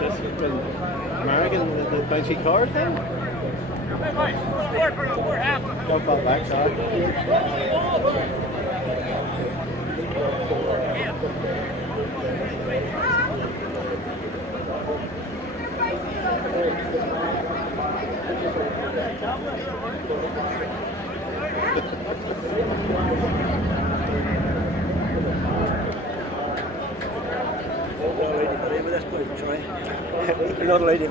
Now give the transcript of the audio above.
Just when American the bouncy car thing. Jump that backside. You're not allowed to